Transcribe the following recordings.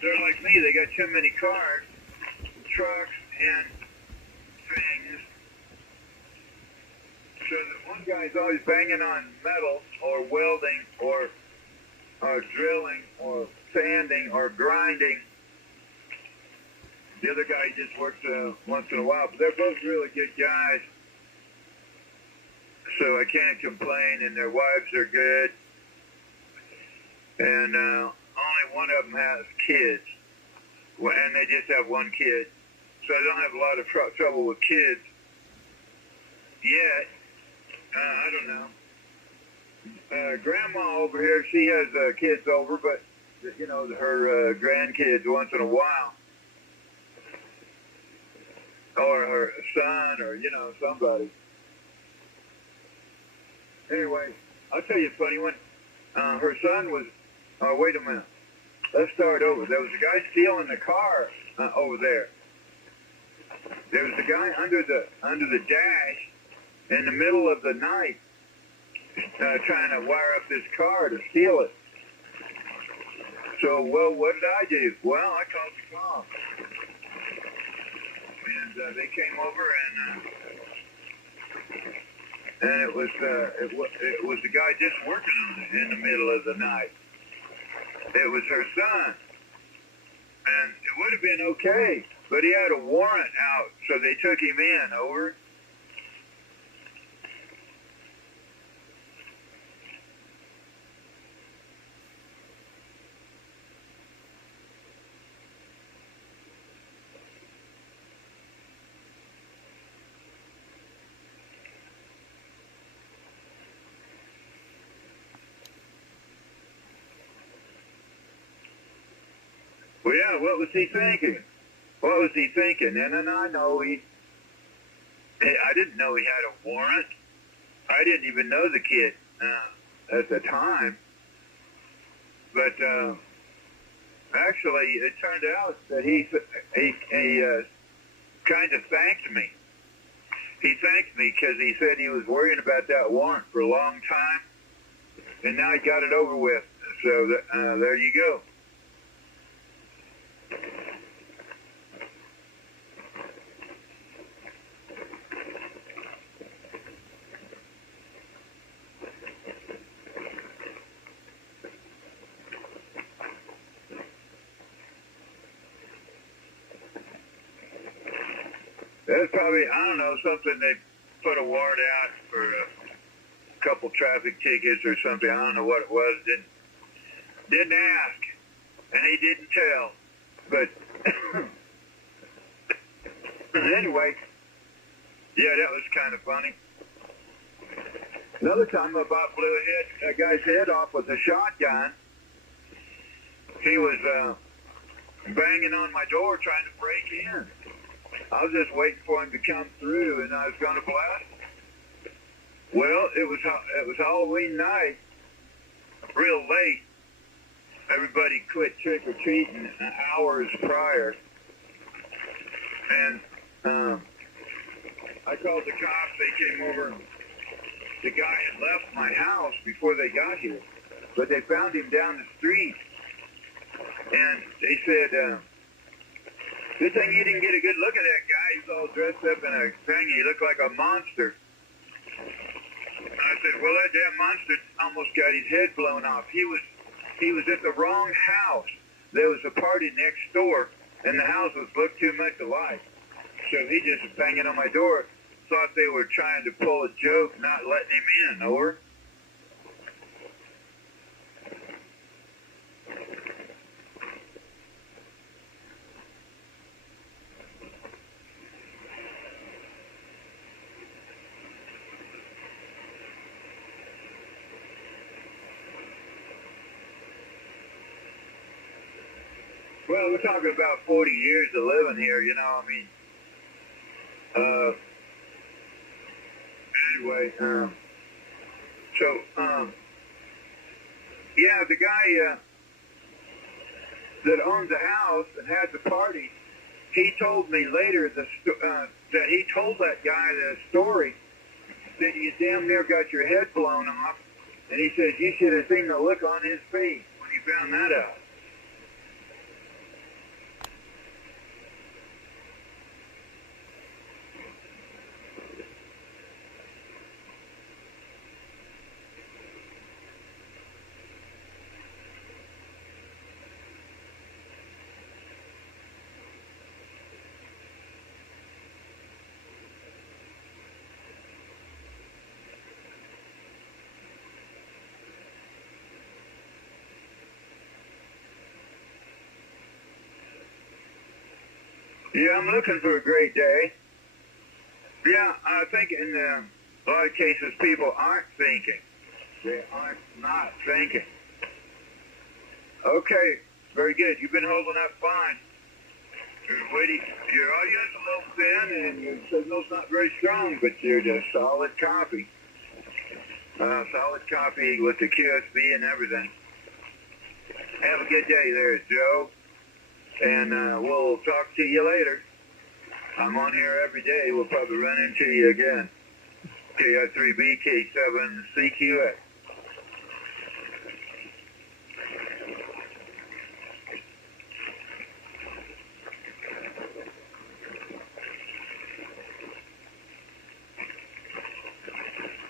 they're like me. They got too many cars, trucks, and things. So that one guy's always banging on metal or welding or drilling or sanding or grinding. The other guy just works once in a while, but they're both really good guys. So I can't complain, and their wives are good. And only one of them has kids, and they just have one kid. So I don't have a lot of trouble with kids yet. I don't know. Grandma over here, she has kids over, but, you know, her grandkids once in a while. Or her son, or, you know, somebody. Anyway, I'll tell you a funny one. Her son was, wait a minute. Let's start over. There was a guy stealing the car over there. There was a guy under the dash in the middle of the night trying to wire up this car to steal it. So, well, what did I do? Well, I called the cops. And they came over and it was the guy just working on it in the middle of the night. It was her son. And it would have been okay, but he had a warrant out, so they took him in. Over. Well, yeah, what was he thinking? What was he thinking? And I know I didn't know he had a warrant. I didn't even know the kid at the time. But actually, it turned out that he kind of thanked me. He thanked me because he said he was worrying about that warrant for a long time, and now he got it over with. So there you go. That's probably, I don't know, something they put a warrant out for a couple traffic tickets or something. I don't know what it was. Didn't ask, and he didn't tell. But anyway, yeah, that was kind of funny. Another time I about blew a guy's head off with a shotgun. He was banging on my door trying to break in. I was just waiting for him to come through, and I was going to blast him. Well, it was Halloween night, real late. Everybody quit trick-or-treating hours prior. And I called the cops. They came over. The guy had left my house before they got here, but they found him down the street. And they said, good thing you didn't get a good look at that guy. He's all dressed up in a thing. He looked like a monster. I said, well, that damn monster almost got his head blown off. He was at the wrong house. There was a party next door, and the houses looked too much alike. So he just was banging on my door. Thought they were trying to pull a joke, not letting him in. Over. Well, we're talking about 40 years of living here, you know, I mean. Anyway, yeah, the guy that owned the house and had the party, he told me later that he told that guy the story that you damn near got your head blown off, and he says you should have seen the look on his face when he found that out. Yeah, I'm looking for a great day. Yeah, I think in a lot of cases people aren't thinking. They aren't not thinking. Okay, very good. You've been holding up fine. Your audio's a little thin and your signal's not very strong, but you're just solid copy. Solid copy with the QSB and everything. Have a good day there, Joe. And we'll talk to you later. I'm on here every day. We'll probably run into you again. KI3B, K7, CQX.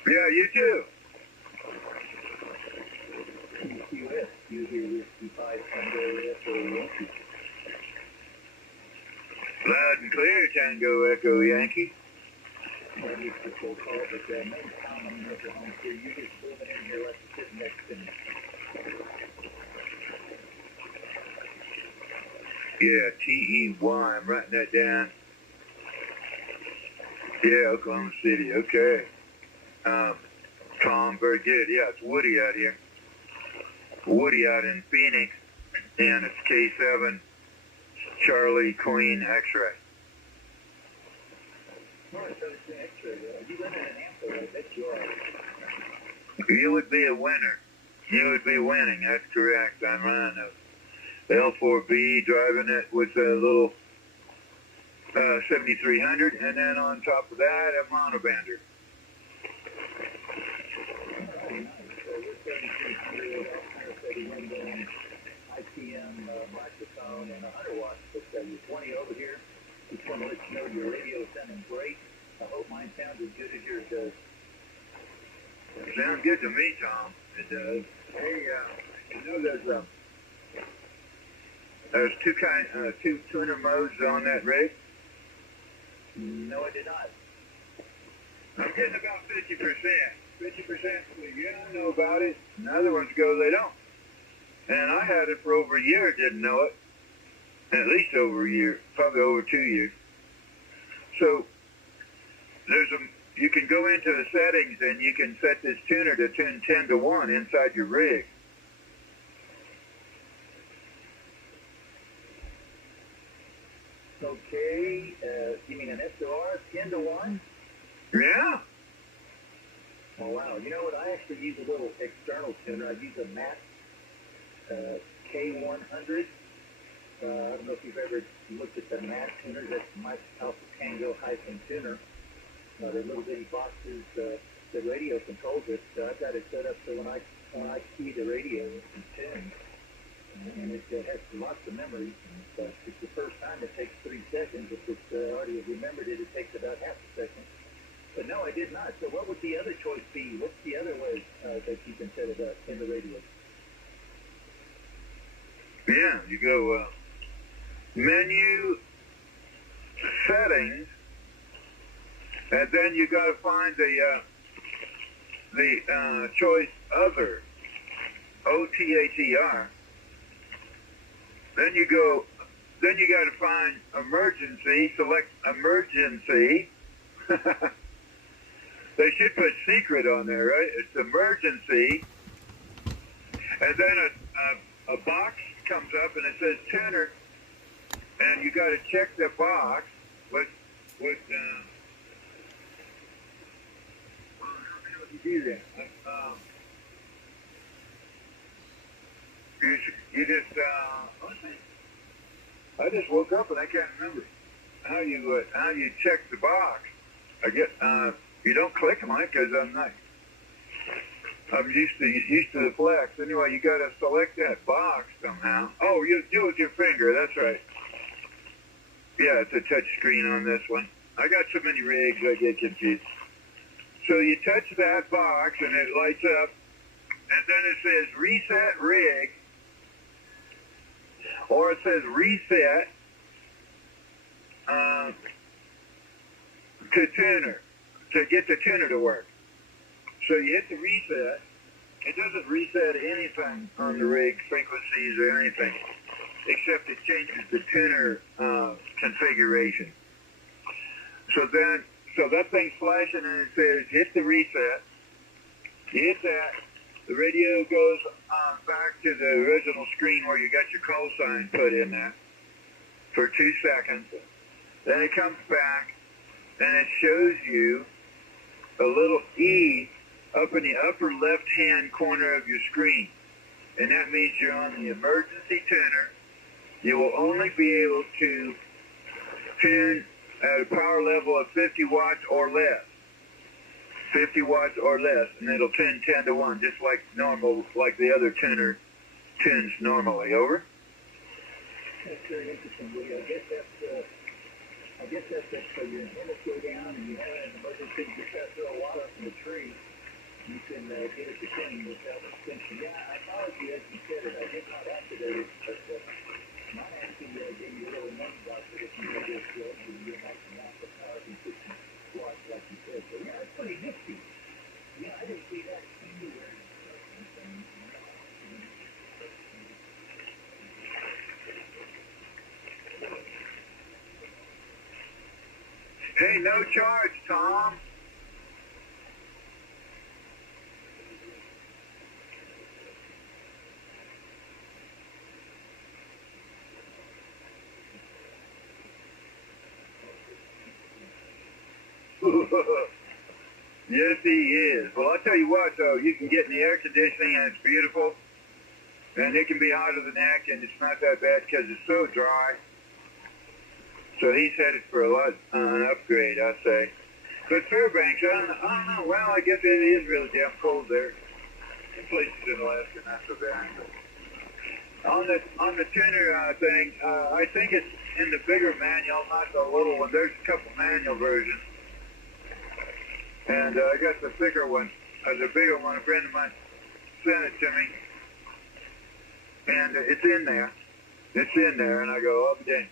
Yeah, you too. CQX, you hear Whiskey 5 Tango Echo Yankee. Loud and clear, Tango Echo Yankee. I used to full call, but no common mental home here. You just moving in here like you're sitting next to me. Yeah, T-E-Y, I'm writing that down. Yeah, Oklahoma City, okay. Tom, very good. Yeah, it's Woody out here. Woody out in Phoenix, and it's K7, Charlie Queen X-ray. Oh, it's Charlie X-ray. You live in an Ampo, I bet you are. You would be a winner. You would be winning, that's correct. I'm running a L4B, driving it with a little 7300, and then on top of that, a monobander. IPM microphone and 100 watts, but you're 20 over here. Just want to let you know your radio is sounding great. I hope mine sounds as good as yours does. Sounds good to me, Tom. It does. Hey, you know there's two tuner modes on that rig? No, I did not. I'm getting about 50%. 50% you don't know about it, and other ones go they don't. And I had it for over a year, didn't know it. At least over a year, probably over 2 years. So you can go into the settings and you can set this tuner to tune 10 to 1 inside your rig. Okay, you mean an SOR 10 to 1? Yeah. Oh, wow. You know what? I actually use a little external tuner. I use a MAT K100. I don't know if you've ever looked at the MAT tuner. That's Mike Alpha Tango tuner. They're little bitty boxes. The radio controls it. So I've got it set up so when I key the radio, it's tuned. And it has lots of memory. And it's the first time it takes 3 seconds. If it's already remembered it, it takes about half a second. But no, I did not. So what would the other choice be? What's the other way that you can set it up in the radio? Yeah, you go menu, settings, and then you got to find the choice other, O-T-H-E-R. Then you got to find emergency, select emergency. They should put secret on there, right? It's emergency. And then a box comes up and it says tuner. And you got to check the box with how do you do that? You just, I just woke up and I can't remember how you check the box. I guess, you don't click on it because I'm used to the flex. Anyway, you got to select that box somehow. Oh, you do it with your finger. That's right. Yeah, it's a touch screen on this one. I got so many rigs, I get confused. So you touch that box and it lights up, and then it says reset rig, or it says reset to tuner, to get the tuner to work. So you hit the reset. It doesn't reset anything on the rig, frequencies or anything. except it changes the tuner configuration. So that thing's flashing and it says, hit the reset. You hit that, the radio goes back to the original screen where you got your call sign put in there for 2 seconds. Then it comes back and it shows you a little E up in the upper left-hand corner of your screen. And that means you're on the emergency tuner. You will only be able to tune at a power level of 50 watts or less. 50 watts or less, and it'll tune 10 to 1, just like normal, like the other tuner tunes normally. Over? That's very interesting, Woody. I guess that's it. So your antennas go down and you have an emergency, you just got to throw a lot up in the tree. You can get it to clean without extension. Yeah, I followed you as you said it. I did not activate it, but mine actually gave you a little number box that if you did this, you might come out the power from 50 watts, like you said. So yeah, that's pretty nifty. Yeah, I didn't see that anywhere. Hey, no charge, Tom. Yes, he is. Well, I'll tell you what, though, you can get in the air conditioning and it's beautiful. And it can be hotter than heck, and it's not that bad because it's so dry. So he's headed for an upgrade, I'd say. But Fairbanks, I don't know. Well, I guess it is really damn cold there. In places in Alaska, not so bad. On the tuner thing, I think it's in the bigger manual, not the little one. There's a couple manual versions. And I got the thicker one, the bigger one. A friend of mine sent it to me. And it's in there. It's in there, and I go, oh, dang.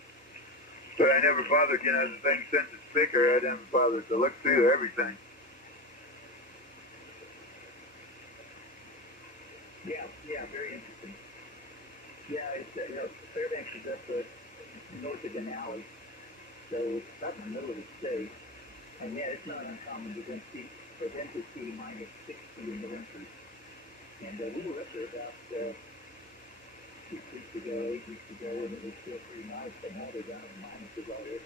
But I never bothered, the thing, since it's thicker, I never bothered to look through everything. Yeah, very interesting. Yeah, it's, Fairbanks is up north of Denali, so it's about in the middle of the state. And yeah, it's not uncommon to then see minus 60 in the winters. And we were up there about 8 weeks ago, and it was still pretty nice. But now they're down in minuses already.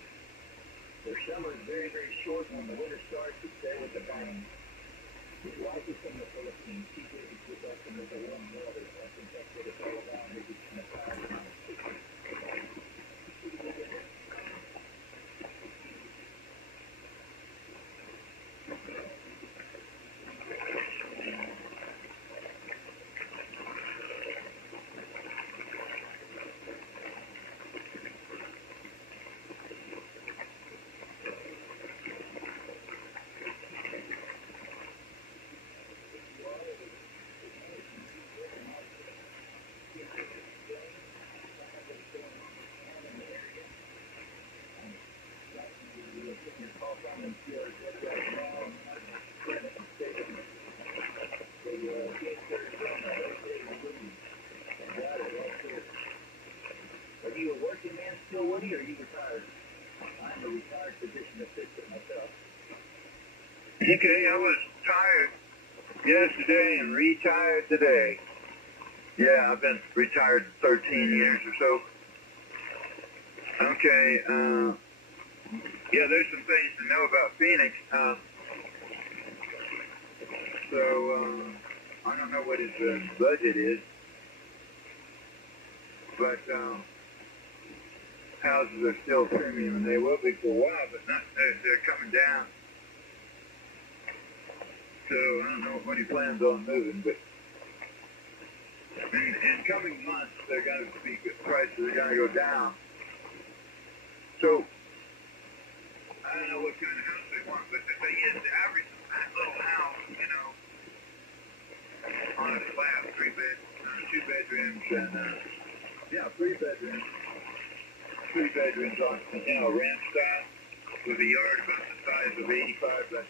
Their summer is very, very short. When the winter starts, it's there with a bang. It's like it's in the Philippines. People get up into the warm water. I think that's what it's all about. They're just in the power of minus 60. Are you a working man still, Woody, or are you retired? I'm a retired physician assistant myself. Okay, I was tired yesterday and retired today. Yeah, I've been retired 13 years or so. Okay, yeah, there's some things to know about Phoenix. I don't know what his budget is, but houses are still premium, and they will be for a while, but they're coming down. So I don't know when he plans on moving, but in coming months, they're going to be prices are going to go down. So I don't know what kind of house they want, but the thing is, the average little house, on a slab, 2 bedrooms, and 3 bedrooms. 3 bedrooms on, ranch style, with a yard about the size of 85 by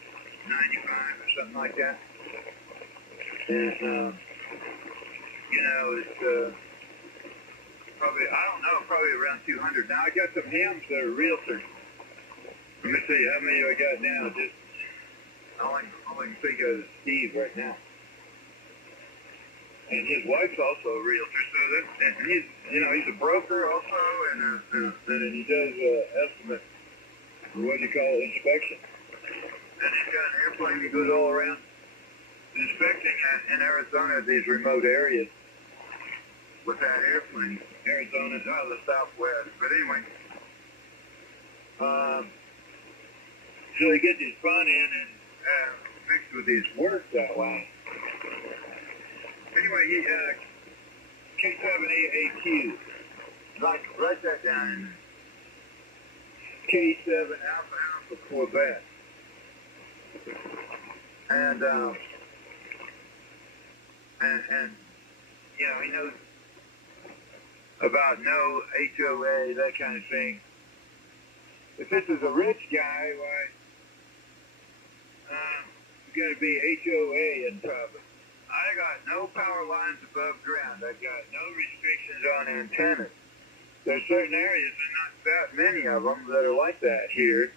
95 or something like that. And, it's Probably, I don't know, probably around 200. Now I got some hams that are realtors. Let me see how many I got now. Just all I can think of is Steve right now. And his wife's also a realtor, so and he's, he's a broker also, and he does estimate, what do you call it, inspection. And he's got an airplane that goes all around inspecting in Arizona, these remote areas with that airplane. Arizona's out of the southwest, but anyway. So they get this fun in and mixed with his work that way. Anyway, he K7AAQ. Write that down. K7 Alpha Corvette. And he knows about no HOA, that kind of thing. If this is a rich guy, why, it's going to be HOA in trouble. I got no power lines above ground. I got no restrictions on antennas. There's certain areas, and not that many of them, that are like that here.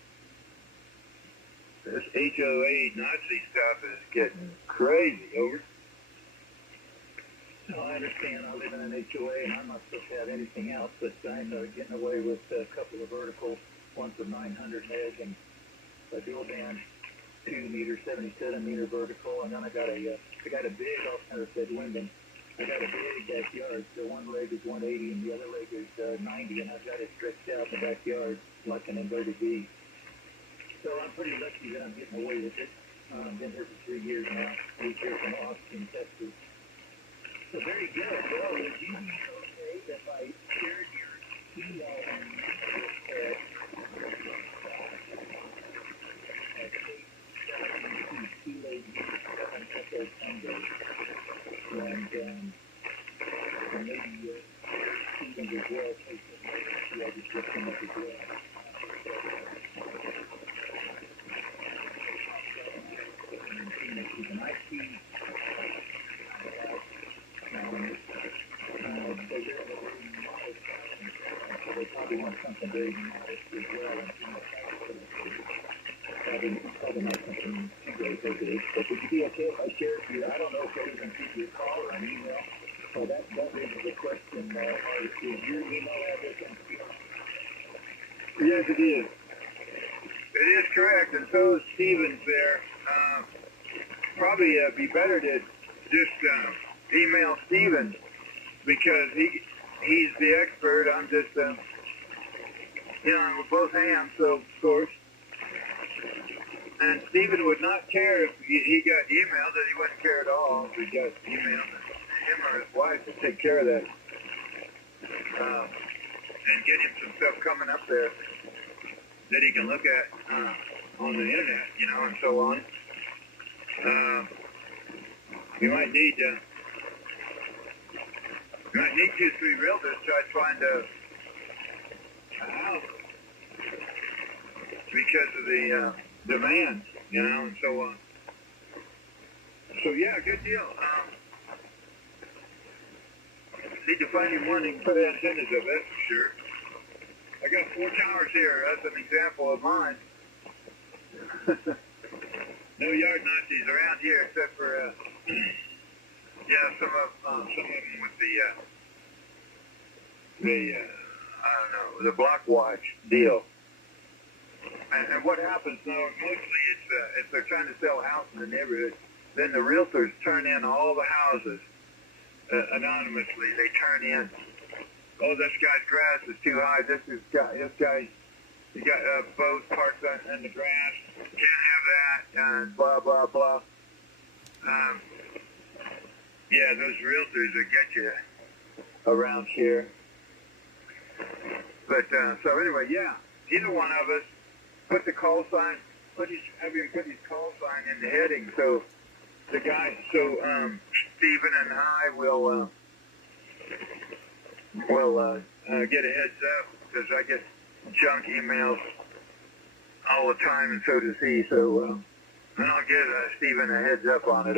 This HOA Nazi stuff is getting crazy, over. No, I understand. I live in an HOA, and I'm not supposed to have anything else, but I'm getting away with a couple of verticals, one for 900 meg, and a dual band 2 meter, 77 meter vertical, and then I got a big alternative Wyndham. I got a big backyard, so one leg is 180 and the other leg is 90, and I've got it stretched out in the backyard like an inverted V. So I'm pretty lucky that I'm getting away with it. I've been here for 3 years now. Moved here from Austin, Texas. So very good. Well, would you be okay if I shared your email and and maybe Stevens as well, take the description as well. He's an IT so they probably want something very modest as well. Probably not something too great for this, but would you be okay if I shared you? I don't know if I even give you a call or an email. So that raises the question, is your email address on here? Yes, it is. It is correct, and so is Stevens there. Probably be better to just email Stevens, because he's the expert. I'm just, we're both hams, so of course. And Stephen would not care if he got emailed, that he wouldn't care at all if he got emailed. Him or his wife would take care of that. And get him some stuff coming up there that he can look at on the internet, and so on. You might need 2 or 3 realtors to try to find a house because of the demand, and so on. So yeah, good deal. Need to find him one he can put antennas up, that's for sure. I got 4 towers here. That's an example of mine. No yard Nazis around here, except for some of them with the block watch deal. And what happens now, mostly it's they're trying to sell a house in the neighborhood, then the realtors turn in all the houses anonymously. They turn in, oh, this guy's grass is too high, this guy, he got a boat parked in the grass, can't have that, and blah, blah, blah. Yeah, those realtors that get you around here. But, so anyway, yeah, either one of us, put the call sign, have him put his call sign in the heading, so the guy, Stephen and I will get a heads up, because I get junk emails all the time, and so does he, so, and I'll give Stephen a heads up on it,